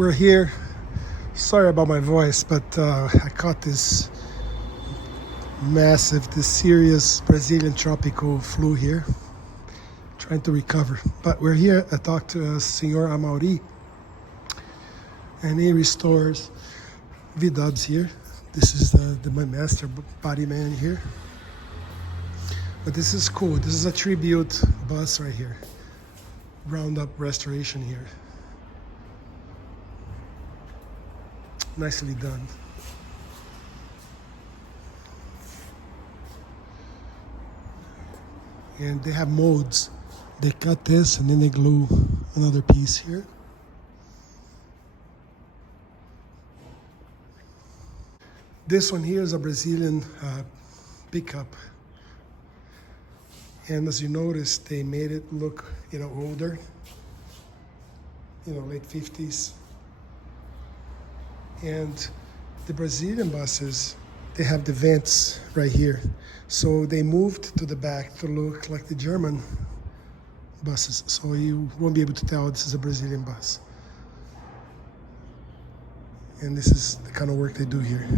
We're here. Sorry about my voice, but I caught this serious Brazilian tropical flu here. Trying to recover. But we're here. I talked to Senor Amauri, and he restores V-dubs here. This is my master body man here. But this is cool. This is a tribute bus right here. Roundup restoration here. Nicely done. And they have modes. They cut this and then they glue another piece here. This one here is a Brazilian pickup. And as you notice, they made it look, older. Late 50s. And the Brazilian buses, they have the vents right here. So they moved to the back to look like the German buses. So you won't be able to tell this is a Brazilian bus. And this is the kind of work they do here.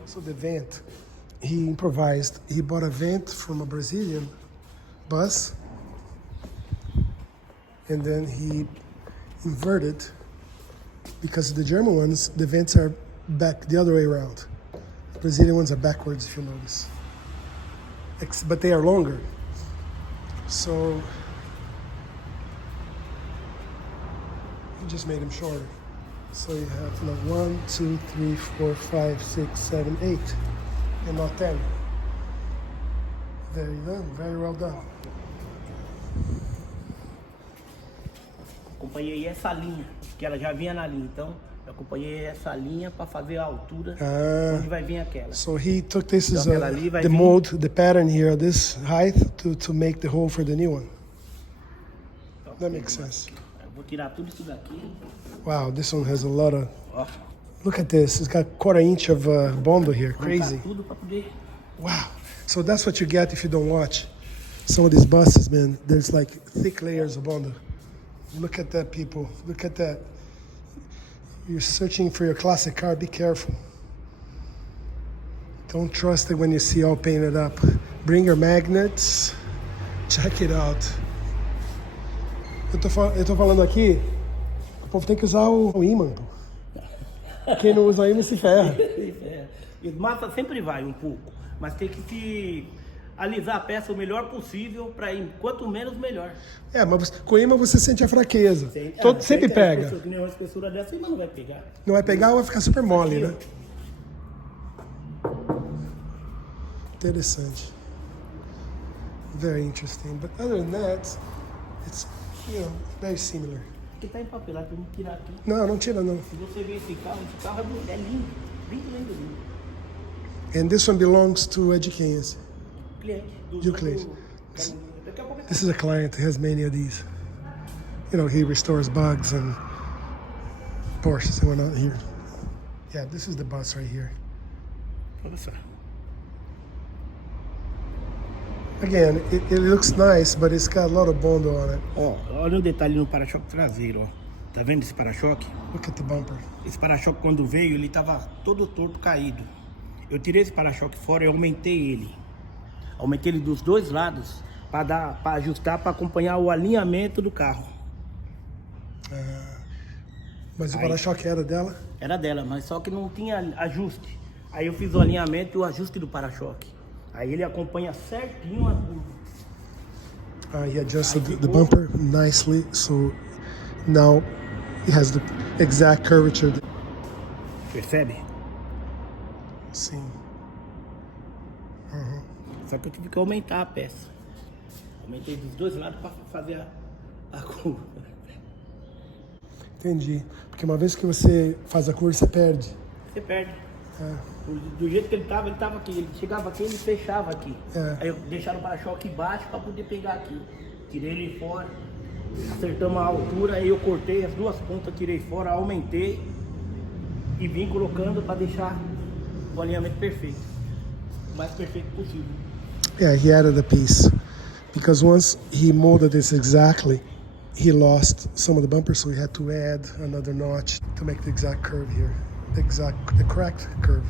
Also the vent, he improvised. He bought a vent from a Brazilian bus, and then he inverted, because the German ones, the vents are back the other way around. The Brazilian ones are backwards, if you notice. But they are longer. So he just made them shorter. So you have 1, 2, 3, 4, 5, 6, 7, 8, and not 10. Very done, very well done. Acompanhei essa linha, que ela já vinha na linha, então eu acompanhei essa linha para fazer a altura onde vai vir aquela. So he took this as the mold, the pattern here, this height to make the hole for the new one. That makes sense. Eu vou tirar tudo isso daqui. Wow, this one has a lot of. Look at this. It's got 1/4 inch of bondo here. Crazy. Tudo para poder. Wow. So that's what you get if you don't watch. Some of these buses, man, there's like thick layers of bondo. Look at that, people. Look at that. You're searching for your classic car. Be careful. Don't trust it when you see all painted up. Bring your magnets. Check it out. Eu tô falando aqui, o povo tem que usar o ímã. Quem não usa o ímã se ferra. E massa sempre vai um pouco, mas tem que se alisar a peça o melhor possível para ir, quanto menos melhor. Mas com imã você sente a fraqueza. Sempre pega. Uma espessura dessa, imã não vai pegar. Não vai pegar ou vai ficar super mole, né? Interessante. Very interesting. But other than that, it's, very similar. Aqui tá empapelado, tem que tirar aqui. Não tira não. Se você ver esse carro é lindo. Lindo. And this one belongs to Ed Keynes. Your client. This is a client who has many of these. He restores bugs and Porsches and whatnot here. Yeah, this is the bus right here. Olha só. Again, it looks nice, but it's got a lot of bondo on it. Olha o detalhe no para-choque traseiro, ó. Tá vendo esse para-choque? Look at the bumper. Esse para-choque quando veio, ele tava todo torto, caído. Eu tirei esse para-choque fora e aumentei ele. Aumentei ele dos dois lados para ajustar, para acompanhar o alinhamento do carro. Mas o para-choque era dela? Era dela, mas só que não tinha ajuste. Aí eu fiz o alinhamento e o ajuste do para-choque. Aí ele acompanha certinho a curva. He adjusted the bumper nicely, so now it has the exact curvature. Percebe? Sim. Só que eu tive que aumentar a peça. Aumentei dos dois lados para fazer a curva. Entendi. Porque uma vez que você faz a curva, você perde. Você perde. Do jeito que ele tava aqui. Ele chegava aqui, ele fechava aqui. Aí eu deixava o para-choque embaixo para poder pegar aqui. Tirei ele fora, acertamos a altura, aí eu cortei as duas pontas, tirei fora, aumentei e vim colocando para deixar o alinhamento perfeito. O mais perfeito possível. Yeah, he added a piece. Because once he molded this exactly, he lost some of the bumpers, so we had to add another notch to make the exact curve here, the correct curve.